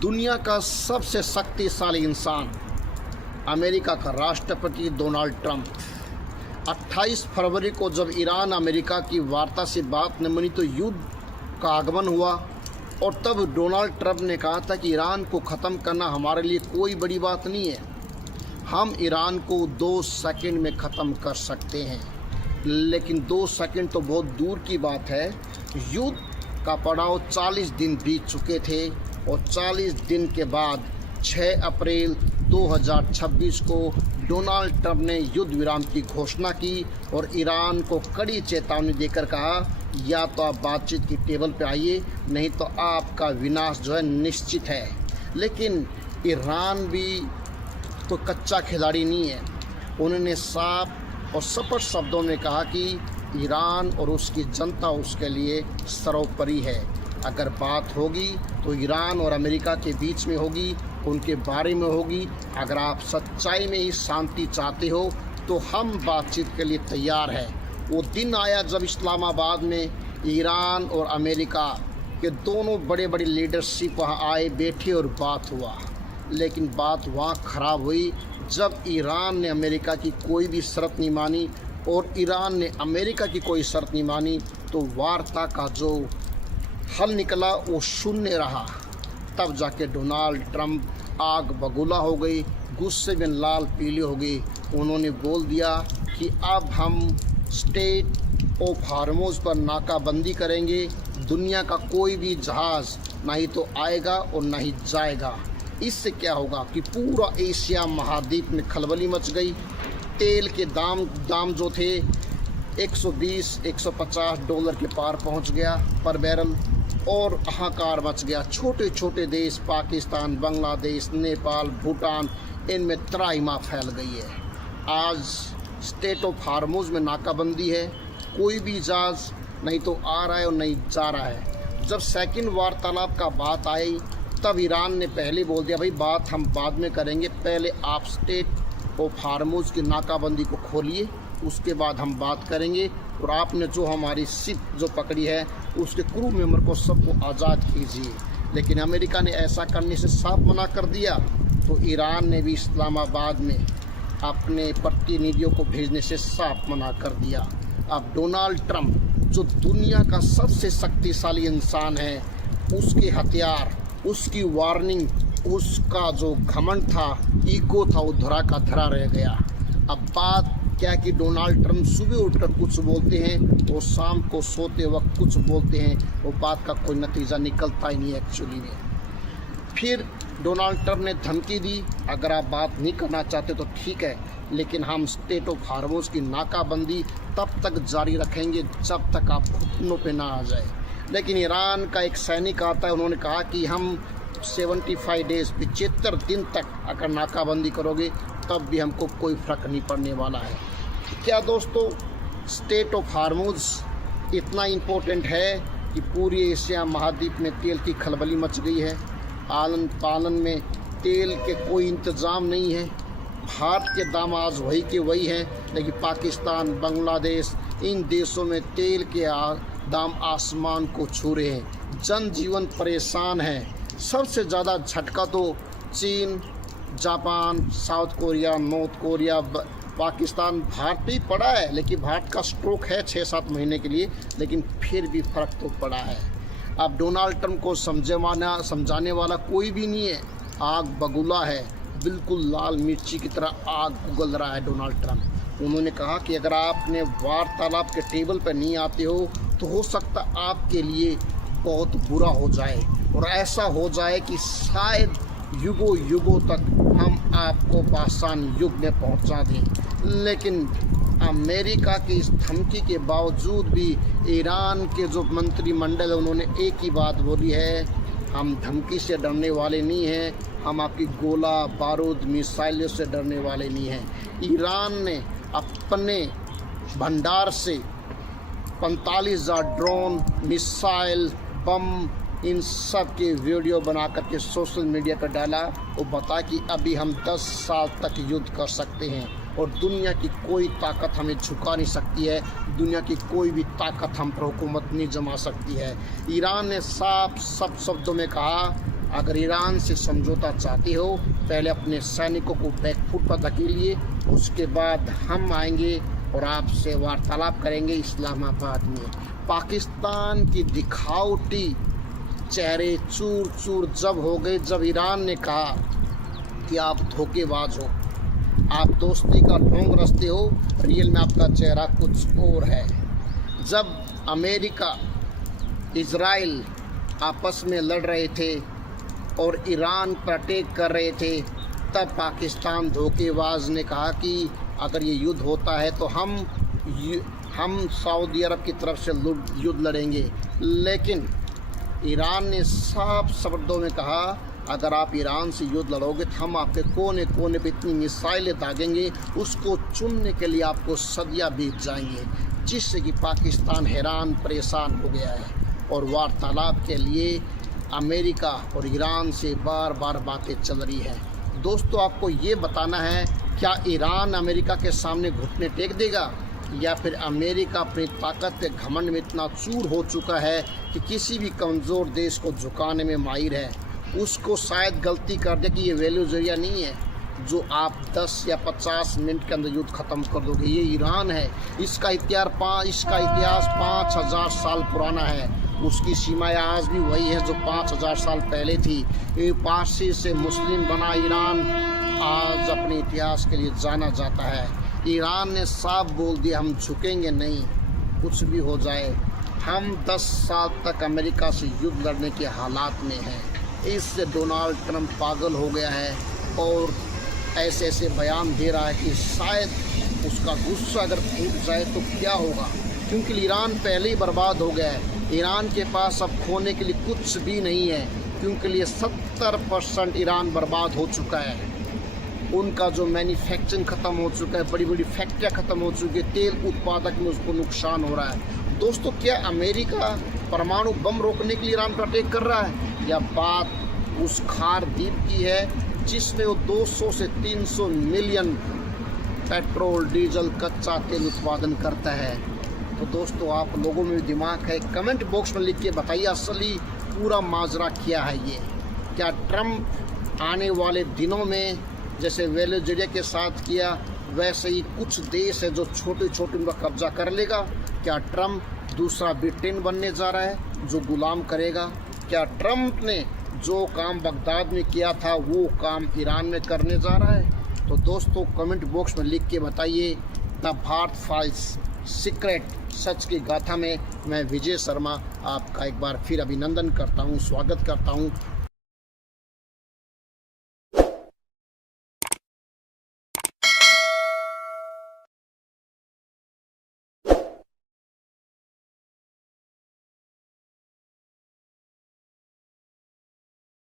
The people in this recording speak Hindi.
दुनिया का सबसे शक्तिशाली इंसान अमेरिका का राष्ट्रपति डोनाल्ड ट्रंप 28 फरवरी को जब ईरान अमेरिका की वार्ता से बात न बनी तो युद्ध का आगमन हुआ। और तब डोनाल्ड ट्रंप ने कहा था कि ईरान को ख़त्म करना हमारे लिए कोई बड़ी बात नहीं है, हम ईरान को 2 सेकंड में ख़त्म कर सकते हैं। लेकिन 2 सेकंड तो बहुत दूर की बात है, युद्ध का पड़ाव 40 दिन बीत चुके थे और 40 दिन के बाद 6 अप्रैल 2026 को डोनाल्ड ट्रंप ने युद्ध विराम की घोषणा की और ईरान को कड़ी चेतावनी देकर कहा, या तो आप बातचीत की टेबल पर आइए, नहीं तो आपका विनाश जो है निश्चित है। लेकिन ईरान भी कोई कच्चा खिलाड़ी नहीं है। उन्होंने साफ और स्पष्ट शब्दों में कहा कि ईरान और उसकी जनता उसके लिए सर्वोपरि है। अगर बात होगी तो ईरान और अमेरिका के बीच में होगी, उनके बारे में होगी। अगर आप सच्चाई में ही शांति चाहते हो तो हम बातचीत के लिए तैयार हैं। वो दिन आया जब इस्लामाबाद में ईरान और अमेरिका के दोनों बड़े बड़े लीडरशिप वहाँ आए, बैठे और बात हुआ। लेकिन बात वहाँ ख़राब हुई जब ईरान ने अमेरिका की कोई भी शर्त नहीं मानी और ईरान ने अमेरिका की कोई शर्त नहीं मानी, तो वार्ता का जो हल निकला वो शून्य रहा। तब जाके डोनाल्ड ट्रंप आग बगुला हो गई, गुस्से में लाल पीले हो गई। उन्होंने बोल दिया कि अब हम स्टेट ऑफ हार्मोज पर नाकाबंदी करेंगे, दुनिया का कोई भी जहाज़ ना ही तो आएगा और ना ही जाएगा। इससे क्या होगा कि पूरा एशिया महाद्वीप में खलबली मच गई। तेल के दाम जो थे 120-150 डॉलर के पार पहुंच गया पर बैरल और हाहाकार मच गया। छोटे छोटे देश पाकिस्तान, बांग्लादेश, नेपाल, भूटान, इनमें त्राहिमा फैल गई है। आज स्टेट ऑफ हार्मोज में नाकाबंदी है, कोई भी जहाज़ नहीं तो आ रहा है और नहीं जा रहा है। जब सेकंड वार्तालाप का बात आई तब ईरान ने पहले बोल दिया, भाई बात हम बाद में करेंगे, पहले आप स्टेट ऑफ हार्मोज की नाकाबंदी को खोलिए, उसके बाद हम बात करेंगे। और आपने जो हमारी शिप जो पकड़ी है उसके क्रू मेंबर को सबको आज़ाद कीजिए। लेकिन अमेरिका ने ऐसा करने से साफ मना कर दिया, तो ईरान ने भी इस्लामाबाद में अपने प्रतिनिधियों को भेजने से साफ मना कर दिया। अब डोनाल्ड ट्रंप जो दुनिया का सबसे शक्तिशाली इंसान है, उसके हथियार, उसकी वार्निंग, उसका जो घमंड था, ईगो था, वो धरा का धरा रह गया। अब बात क्या कि डोनाल्ड ट्रंप सुबह उठकर कुछ बोलते हैं और शाम को सोते वक्त कुछ बोलते हैं, वो बात का कोई नतीजा निकलता ही नहीं है एक्चुअली में। फिर डोनाल्ड ट्रंप ने धमकी दी, अगर आप बात नहीं करना चाहते तो ठीक है, लेकिन हम स्टेट ऑफ हार्मोज की नाकाबंदी तब तक जारी रखेंगे जब तक आप घुटनों पे ना आ जाए। लेकिन ईरान का एक सैनिक आता है, उन्होंने कहा कि हम 75 डेज़ 75 दिन तक अगर नाकाबंदी करोगे तब भी हमको कोई फ़र्क नहीं पड़ने वाला है। क्या दोस्तों, स्टेट ऑफ हार्मोज इतना इम्पोर्टेंट है कि पूरी एशिया महाद्वीप में तेल की खलबली मच गई है। आलन पालन में तेल के कोई इंतज़ाम नहीं है। भारत के दाम आज वही के वही हैं, लेकिन पाकिस्तान, बांग्लादेश, इन देशों में तेल के दाम आसमान को छू रहे हैं। जनजीवन परेशान है। सबसे ज़्यादा झटका तो चीन, Japan, south Korea, north Korea, Pakistan, Bharat पे ही पड़ा है। लेकिन भारत का स्ट्रोक है 6-7 महीने के लिए, लेकिन फिर भी फ़र्क तो पड़ा है। अब डोनाल्ड ट्रंप को समझाने वाला कोई भी नहीं है। आग बगुला है, बिल्कुल लाल मिर्ची की तरह आग उगल रहा है डोनाल्ड ट्रंप। उन्होंने कहा कि अगर आपने वार्तालाप के टेबल पर नहीं आते हो तो हो सकता आपके लिए बहुत बुरा हो जाए, और ऐसा हो जाए कि शायद युगों युगों तक हम आपको पाषाण युग में पहुंचा दें। लेकिन अमेरिका की इस धमकी के बावजूद भी ईरान के जो मंत्रिमंडल है उन्होंने एक ही बात बोली है, हम धमकी से डरने वाले नहीं हैं, हम आपकी गोला बारूद मिसाइलों से डरने वाले नहीं हैं। ईरान ने अपने भंडार से 45,000 ड्रोन, मिसाइल, बम, इन सब के वीडियो बना करके सोशल मीडिया पर डाला और बता कि अभी हम 10 साल तक युद्ध कर सकते हैं और दुनिया की कोई ताकत हमें झुका नहीं सकती है, दुनिया की कोई भी ताकत हम पर हुकूमत नहीं जमा सकती है। ईरान ने साफ सब शब्दों में कहा अगर ईरान से समझौता चाहते हो, पहले अपने सैनिकों को बैकफुट पर धकेलिए, उसके बाद हम आएंगे और आपसे वार्तालाप करेंगे इस्लामाबाद में। पाकिस्तान की दिखावटी चेहरे चूर चूर जब हो गए, जब ईरान ने कहा कि आप धोखेबाज हो, आप दोस्ती का ढोंग रचते हो, रियल में आपका चेहरा कुछ और है। जब अमेरिका इजराइल आपस में लड़ रहे थे और ईरान पर अटैक कर रहे थे, तब पाकिस्तान धोखेबाज ने कहा कि अगर ये युद्ध होता है तो हम सऊदी अरब की तरफ से युद्ध लड़ेंगे। लेकिन ईरान ने साफ शब्दों में कहा, अगर आप ईरान से युद्ध लड़ोगे तो हम आपके कोने कोने पे इतनी मिसाइलें दागेंगे, उसको चुनने के लिए आपको सदियां बीत जाएंगे। जिससे कि पाकिस्तान हैरान परेशान हो गया है और वार्तालाप के लिए अमेरिका और ईरान से बार बार बातें चल रही है। दोस्तों, आपको ये बताना है, क्या ईरान अमेरिका के सामने घुटने टेक देगा, या फिर अमेरिका अपनी ताकत के घमंड में इतना चूर हो चुका है कि किसी भी कमज़ोर देश को झुकाने में माहिर है। उसको शायद गलती कर दे कि ये वैल्यू जरिया नहीं है जो आप 10 या 50 मिनट के अंदर युद्ध ख़त्म कर दोगे। ये ईरान है, इसका इतिहास 5000 साल पुराना है। उसकी सीमाएं आज भी वही है जो 5000 साल पहले थी। ये पारसी से मुस्लिम बना ईरान आज अपने इतिहास के लिए जाना जाता है। ईरान ने साफ बोल दिया, हम झुकेंगे नहीं, कुछ भी हो जाए। हम 10 साल तक अमेरिका से युद्ध लड़ने के हालात में हैं। इससे डोनाल्ड ट्रंप पागल हो गया है और ऐसे ऐसे बयान दे रहा है कि शायद उसका गुस्सा अगर फूट जाए तो क्या होगा, क्योंकि ईरान पहले ही बर्बाद हो गया है। ईरान के पास अब खोने के लिए कुछ भी नहीं है, क्योंकि 70% ईरान बर्बाद हो चुका है। उनका जो मैन्युफैक्चरिंग ख़त्म हो चुका है, बड़ी बड़ी फैक्ट्रियाँ ख़त्म हो चुकी है, तेल उत्पादक में उसको नुकसान हो रहा है। दोस्तों, क्या अमेरिका परमाणु बम रोकने के लिए ईरान पर अटैक कर रहा है, या बात उस खार द्वीप की है जिसमें वो 200 से 300 मिलियन पेट्रोल डीजल कच्चा तेल उत्पादन करता है? तो दोस्तों, आप लोगों में दिमाग है, कमेंट बॉक्स में लिख के बताइए असली पूरा माजरा क्या है। ये क्या ट्रंप आने वाले दिनों में जैसे वेनेजुएला के साथ किया, वैसे ही कुछ देश है जो छोटे छोटे उनका कब्जा कर लेगा? क्या ट्रंप दूसरा ब्रिटेन बनने जा रहा है जो गुलाम करेगा? क्या ट्रंप ने जो काम बगदाद में किया था वो काम ईरान में करने जा रहा है? तो दोस्तों, कमेंट बॉक्स में लिख के बताइए। द भारत फाइल्स सीक्रेट सच की गाथा में मैं विजय शर्मा आपका एक बार फिर अभिनंदन करता हूँ, स्वागत करता हूँ।